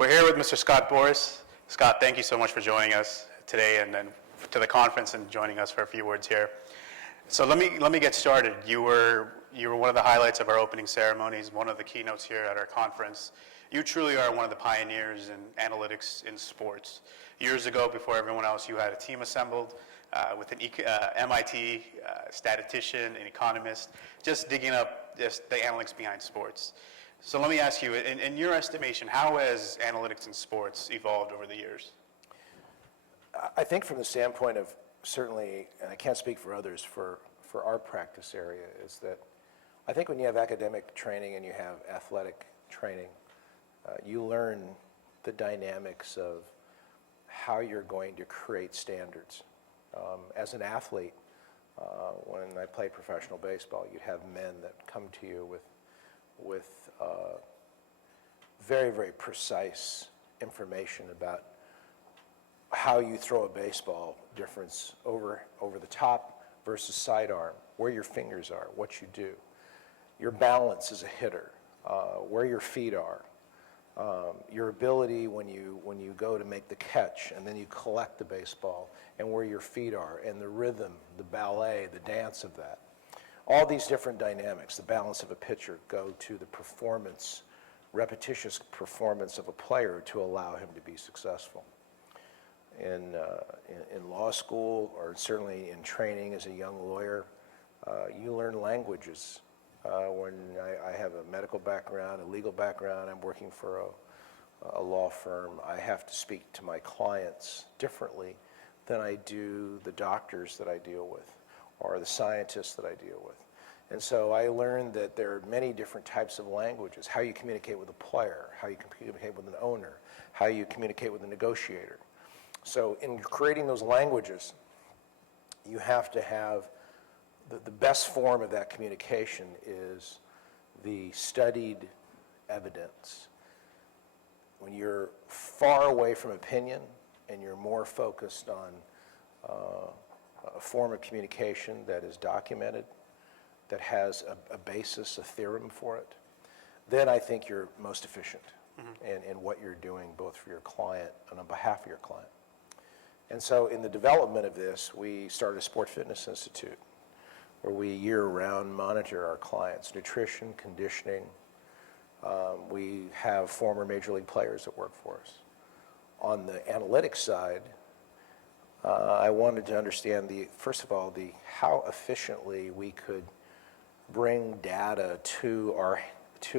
We're here with Mr. Scott Boras. Scott, thank you so much for joining us today and then to the conference and joining us for a few words here. So let me get started. You were one of the highlights of our opening ceremonies, one of the keynotes here at our conference. You truly are one of the pioneers in analytics in sports. Years ago, before everyone else, you had a team assembled with an MIT statistician, an economist, just digging up just the analytics behind sports. So let me ask you, in your estimation, how has analytics in sports evolved over the years? I think from the standpoint of certainly, and I can't speak for others, for our practice area, is that I think when you have academic training and you have athletic training, you learn the dynamics of how you're going to create standards. As an athlete, when I played professional baseball, you'd have men that come to you with very, very precise information about how you throw a baseball, difference over the top versus sidearm, where your fingers are, what you do, your balance as a hitter, where your feet are, your ability when you go to make the catch and then you collect the baseball, and where your feet are, and the rhythm, the ballet, the dance of that. All these different dynamics, the balance of a pitcher, go to the performance, repetitious performance of a player to allow him to be successful. In law school, or certainly in training as a young lawyer, you learn languages. When I have a medical background, a legal background, I'm working for a law firm, I have to speak to my clients differently than I do the doctors that I deal with or the scientists that I deal with. And so I learned that there are many different types of languages, how you communicate with a player, how you communicate with an owner, how you communicate with a negotiator. So in creating those languages, you have to have the best form of that communication is the studied evidence. When you're far away from opinion and you're more focused on a form of communication that is documented, that has a basis, a theorem for it, then I think you're most efficient in what you're doing, both for your client and on behalf of your client. And so in the development of this, we started a Sport Fitness Institute where we year-round monitor our clients' nutrition, conditioning. We have former Major League players that work for us. On the analytics side, I wanted to understand first of all, how efficiently we could bring data to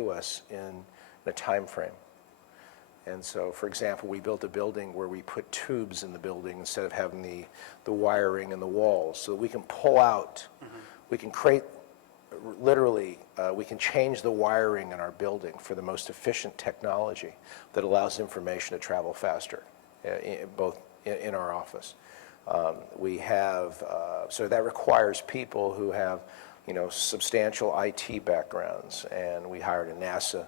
us in a time frame. And so, for example, we built a building where we put tubes in the building instead of having the wiring in the walls, so that we can pull out, we can create, literally, we can change the wiring in our building for the most efficient technology that allows information to travel faster, both in our office. We have, so that requires people who have, substantial IT backgrounds, and we hired a NASA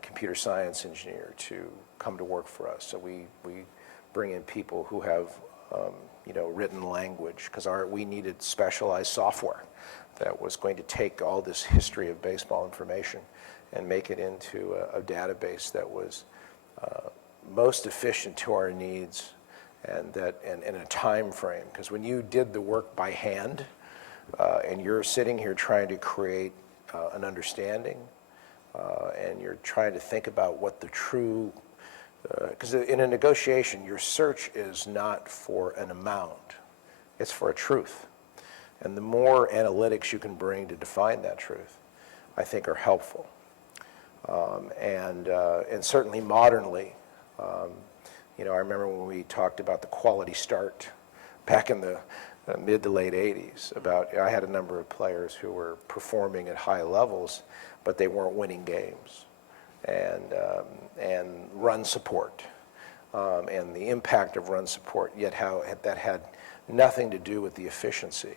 computer science engineer to come to work for us. So we bring in people who have, written language, because we needed specialized software that was going to take all this history of baseball information and make it into a database that was most efficient to our needs and in a time frame. Because when you did the work by hand and you're sitting here trying to create an understanding, and you're trying to think about what the true, because in a negotiation, your search is not for an amount, it's for a truth. And the more analytics you can bring to define that truth, I think are helpful. And certainly modernly, I remember when we talked about the quality start back in the mid to late 80s, I had a number of players who were performing at high levels, but they weren't winning games, and run support, and the impact of run support, yet how that had nothing to do with the efficiency.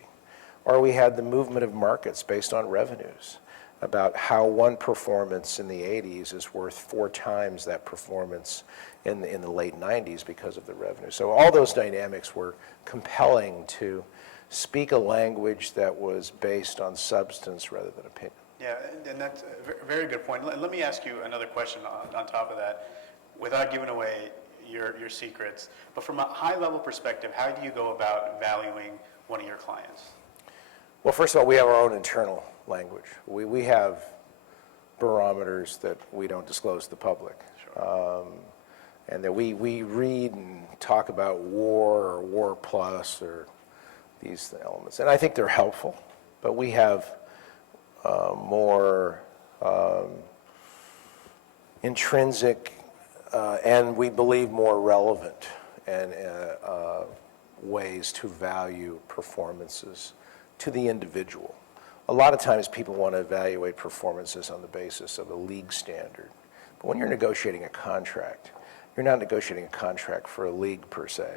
Or we had the movement of markets based on revenues, about how one performance in the 80s is worth 4 times that performance in the late 90s because of the revenue. So all those dynamics were compelling to speak a language that was based on substance rather than opinion. Yeah, and that's a very good point. Let me ask you another question on top of that. without giving away your secrets, but from a high-level perspective, how do you go about valuing one of your clients? Well, first of all, we have our own internal language. We have barometers that we don't disclose to the public. Sure. And that we read and talk about war or war plus or these elements. And I think they're helpful, but we have more intrinsic and we believe more relevant and ways to value performances to the individual. A lot of times people want to evaluate performances on the basis of a league standard. But when you're negotiating a contract, you're not negotiating a contract for a league per se.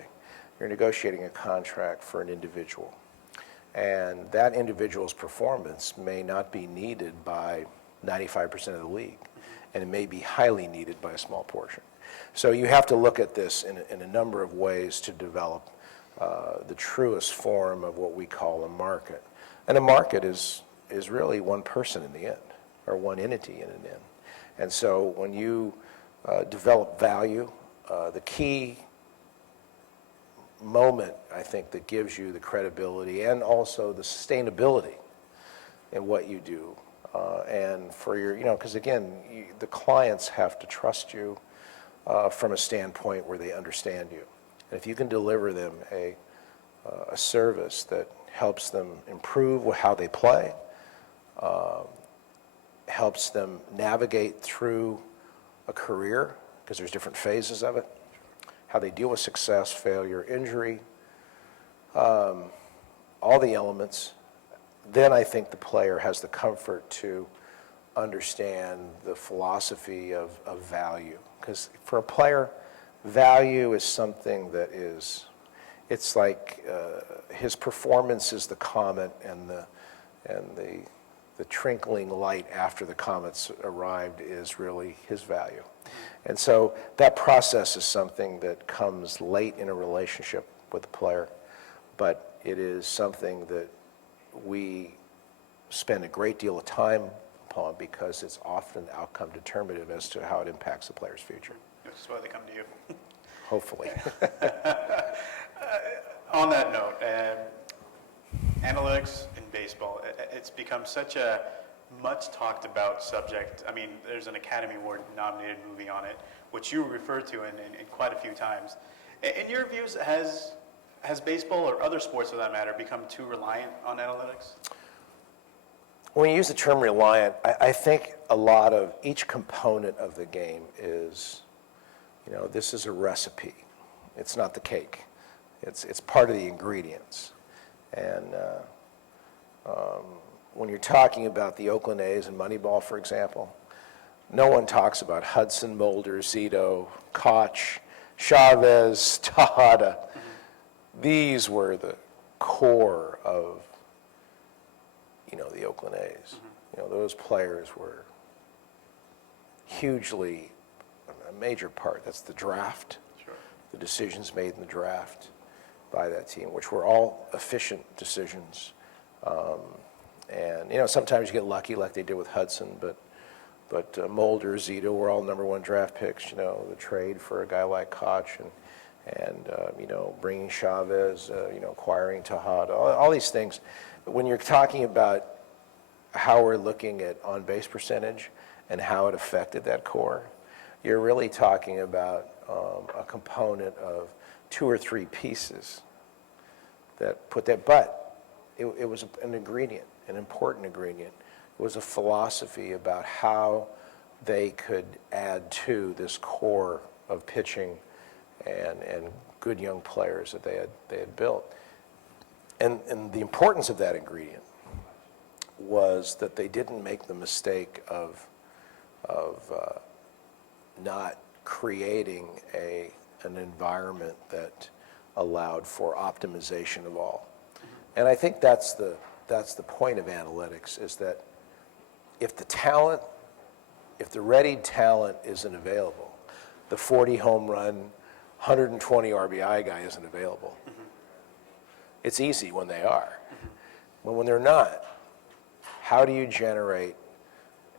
You're negotiating a contract for an individual. And that individual's performance may not be needed by 95% of the league, and it may be highly needed by a small portion. So you have to look at this in a number of ways to develop the truest form of what we call a market. And a market is really one person in the end, or one entity in an end. And so when you develop value, the key moment, I think, that gives you the credibility and also the sustainability in what you do. And for your, because again, the clients have to trust you from a standpoint where they understand you. And if you can deliver them a service that helps them improve how they play, helps them navigate through a career, because there's different phases of it, how they deal with success, failure, injury, all the elements, then I think the player has the comfort to understand the philosophy of value. Because for a player, value is something that is, it's like his performance is the comet and the twinkling light after the comet's arrived is really his value. And so that process is something that comes late in a relationship with the player, but it is something that we spend a great deal of time upon because it's often outcome determinative as to how it impacts the player's future. Which is why they come to you. Hopefully. On that note, analytics in baseball, it's become such a much talked about subject. I mean, there's an Academy Award nominated movie on it, which you referred to in quite a few times. In your views, has baseball or other sports for that matter become too reliant on analytics? When you use the term reliant, I think a lot of each component of the game is, this is a recipe. It's not the cake. It's part of the ingredients. And when you're talking about the Oakland A's and Moneyball, for example, no one talks about Hudson, Mulder, Zito, Koch, Chavez, Tejada. These were the core of, the Oakland A's. Those players were hugely a major part. That's the draft, Sure. the decisions made in the draft by that team, which were all efficient decisions. And sometimes you get lucky, like they did with Hudson, but Mulder, Zito were all number one draft picks. The trade for a guy like Koch and bringing Chavez, acquiring Tejada, all these things. When you're talking about how we're looking at on-base percentage and how it affected that core, you're really talking about a component of two or three pieces that put that. But it was an ingredient, an important ingredient. It was a philosophy about how they could add to this core of pitching and good young players that they had built. And the importance of that ingredient was that they didn't make the mistake of not creating an environment that allowed for optimization of all. And I think that's the point of analytics, is that if the readied talent isn't available, the 40 home run, 120 RBI guy isn't available. It's easy when they are. But when they're not, how do you generate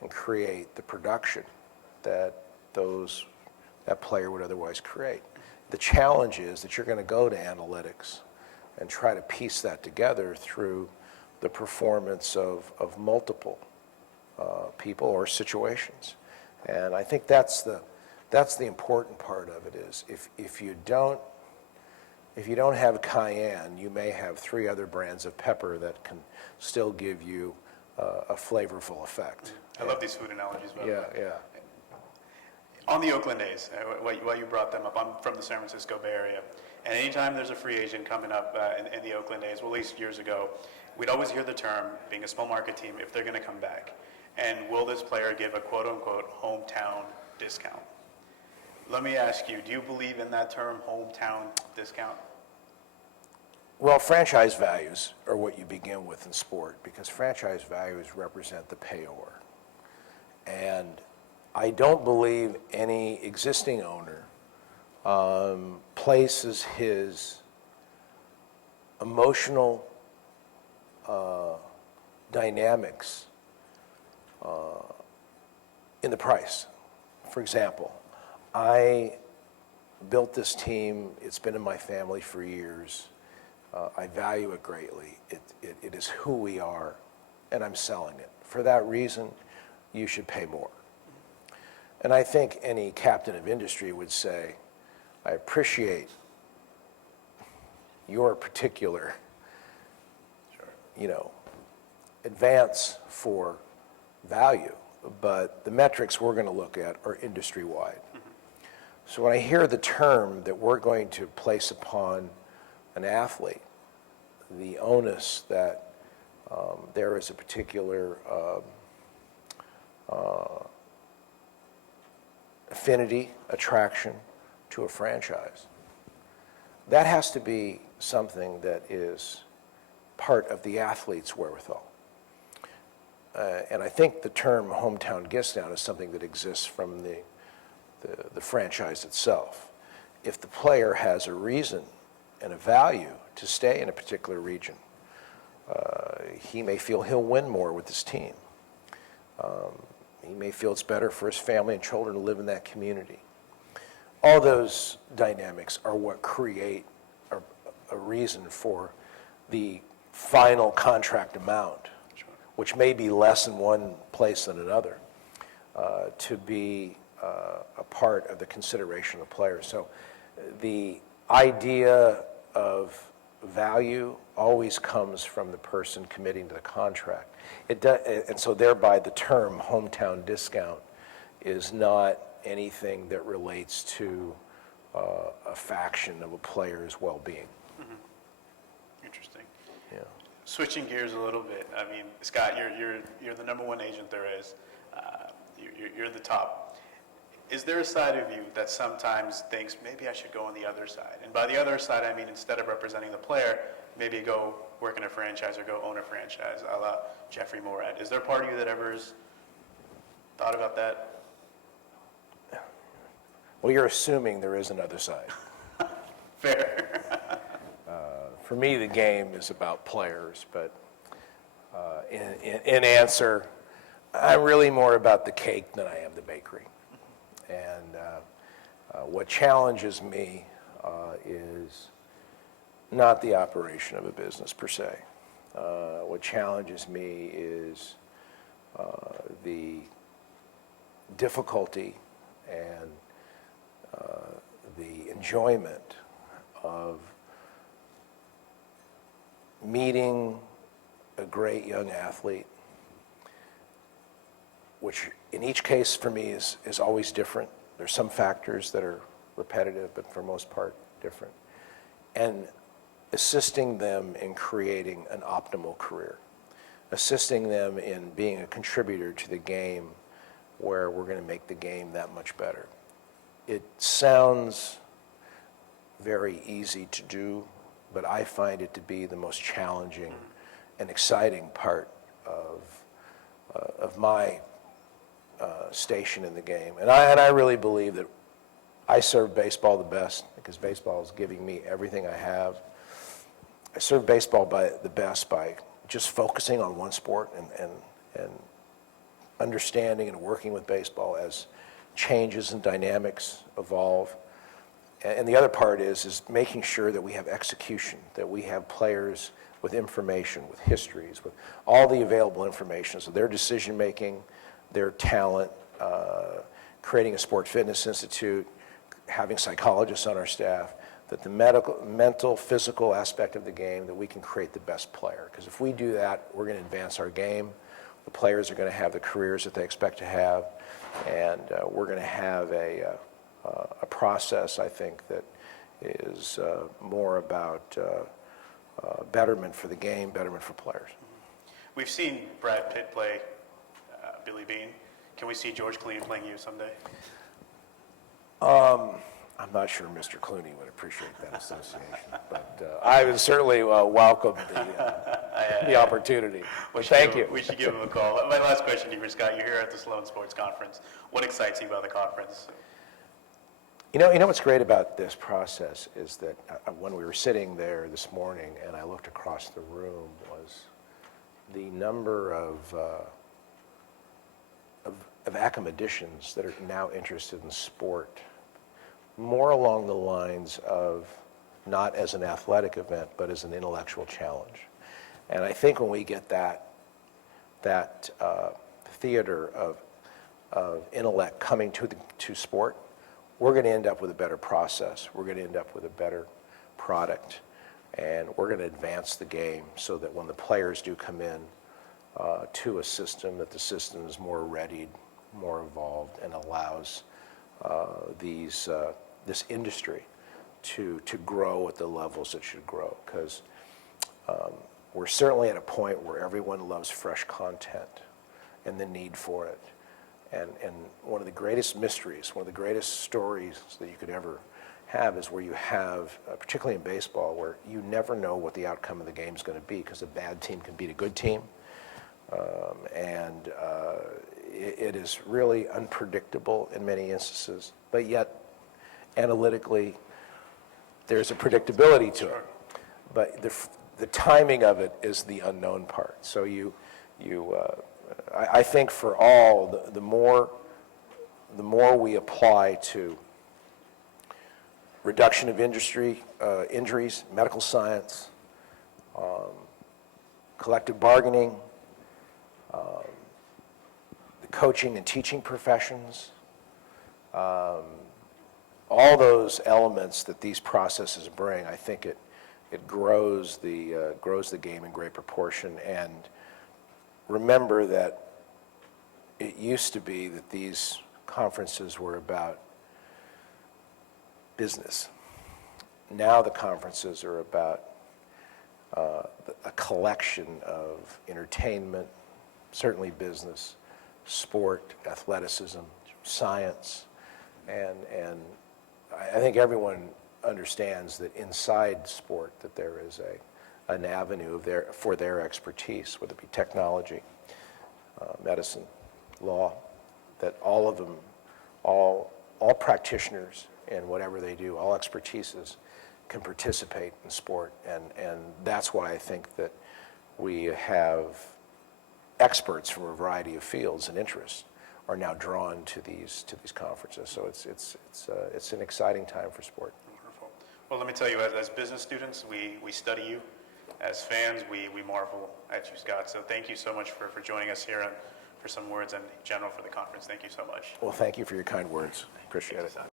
and create the production that that player would otherwise create. The challenge is that you're going to go to analytics and try to piece that together through the performance of multiple people or situations. And I think that's the important part of it is if you don't have cayenne, you may have 3 other brands of pepper that can still give you a flavorful effect. I love these food analogies, by the way. Yeah. On the Oakland A's, while you brought them up, I'm from the San Francisco Bay Area, and anytime there's a free agent coming up in the Oakland A's, well, at least years ago, we'd always hear the term, being a small market team, if they're going to come back, and will this player give a quote-unquote hometown discount? Let me ask you, do you believe in that term, hometown discount? Well, franchise values are what you begin with in sport because franchise values represent the payor. And I don't believe any existing owner places his emotional dynamics in the price. For example, I built this team. It's been in my family for years. I value it greatly. It is who we are, and I'm selling it. For that reason, you should pay more. And I think any captain of industry would say, I appreciate your particular, advance for value, but the metrics we're going to look at are industry-wide. So when I hear the term that we're going to place upon an athlete, the onus that there is a particular affinity, attraction to a franchise, that has to be something that is part of the athlete's wherewithal. And I think the term hometown discount is something that exists from the franchise itself. If the player has a reason and a value to stay in a particular region, he may feel he'll win more with his team. He may feel it's better for his family and children to live in that community. All those dynamics are what create a reason for the final contract amount, which may be less in one place than another, to be a part of the consideration of players. So the idea of value always comes from the person committing to the contract. And so thereby the term hometown discount is not anything that relates to a faction of a player's well-being. Interesting. Yeah. Switching gears a little bit, I mean, Scott, you're the number one agent there is. You're the top. Is there a side of you that sometimes thinks maybe I should go on the other side? And by the other side, I mean instead of representing the player, maybe go work in a franchise or go own a franchise, a la Jeffrey Morat. Is there a part of you that ever has thought about that? Well, you're assuming there is another side. Fair. For me, the game is about players, but in answer, I'm really more about the cake than I am the bakery. And what challenges me is not the operation of a business per se. What challenges me is the difficulty and the enjoyment of meeting a great young athlete, which in each case for me is always different. There's some factors that are repetitive, but for most part different. And assisting them in creating an optimal career, assisting them in being a contributor to the game where we're going to make the game that much better. It sounds very easy to do, but I find it to be the most challenging and exciting part of my station in the game. And I really believe that I serve baseball the best because baseball is giving me everything I have. I serve baseball the best by just focusing on one sport and understanding and working with baseball as changes and dynamics evolve. And the other part is making sure that we have execution, that we have players with information, with histories, with all the available information, so their decision-making, their talent, creating a sport fitness institute, having psychologists on our staff, that the mental, physical aspect of the game, that we can create the best player. Because if we do that, we're going to advance our game. The players are going to have the careers that they expect to have, and we're going to have a process, I think, that is more about betterment for the game, betterment for players. We've seen Brad Pitt play Billy Beane. Can we see George Clooney playing you someday? I'm not sure Mr. Clooney would appreciate that association, but I would certainly welcome the opportunity. Thank you. We should give him a call. My last question to you, Scott. You're here at the Sloan Sports Conference. What excites you about the conference? You know what's great about this process is that when we were sitting there this morning and I looked across the room was the number of academicians that are now interested in sport, more along the lines of not as an athletic event, but as an intellectual challenge. And I think when we get that theater of intellect coming to sport, we're going to end up with a better process. We're going to end up with a better product, and we're going to advance the game so that when the players do come in to a system, that the system is more readied, more evolved, and allows this industry to grow at the levels it should grow. Because we're certainly at a point where everyone loves fresh content and the need for it. And one of the greatest mysteries, one of the greatest stories that you could ever have is where you have, particularly in baseball, where you never know what the outcome of the game is going to be because a bad team can beat a good team. It is really unpredictable in many instances, but yet analytically there's a predictability to it. But the timing of it is the unknown part. So I think for all, the more we apply to reduction of injuries, medical science, collective bargaining, the coaching and teaching professions, all those elements that these processes bring, I think it grows the game in great proportion. And remember that it used to be that these conferences were about business. Now the conferences are about a collection of entertainment, certainly business, sport, athleticism, science, and I think everyone understands that inside sport that there is an avenue for their expertise, whether it be technology, medicine, law, that all of them, all practitioners in whatever they do, all expertises can participate in sport, and that's why I think that we have experts from a variety of fields and interests are now drawn to these conferences. So it's an exciting time for sport. Wonderful. Well, let me tell you, as business students, we study you. As fans, we marvel at you, Scott. So thank you so much for joining us here and for some words in general for the conference. Thank you so much. Well, thank you for your kind words. Appreciate it.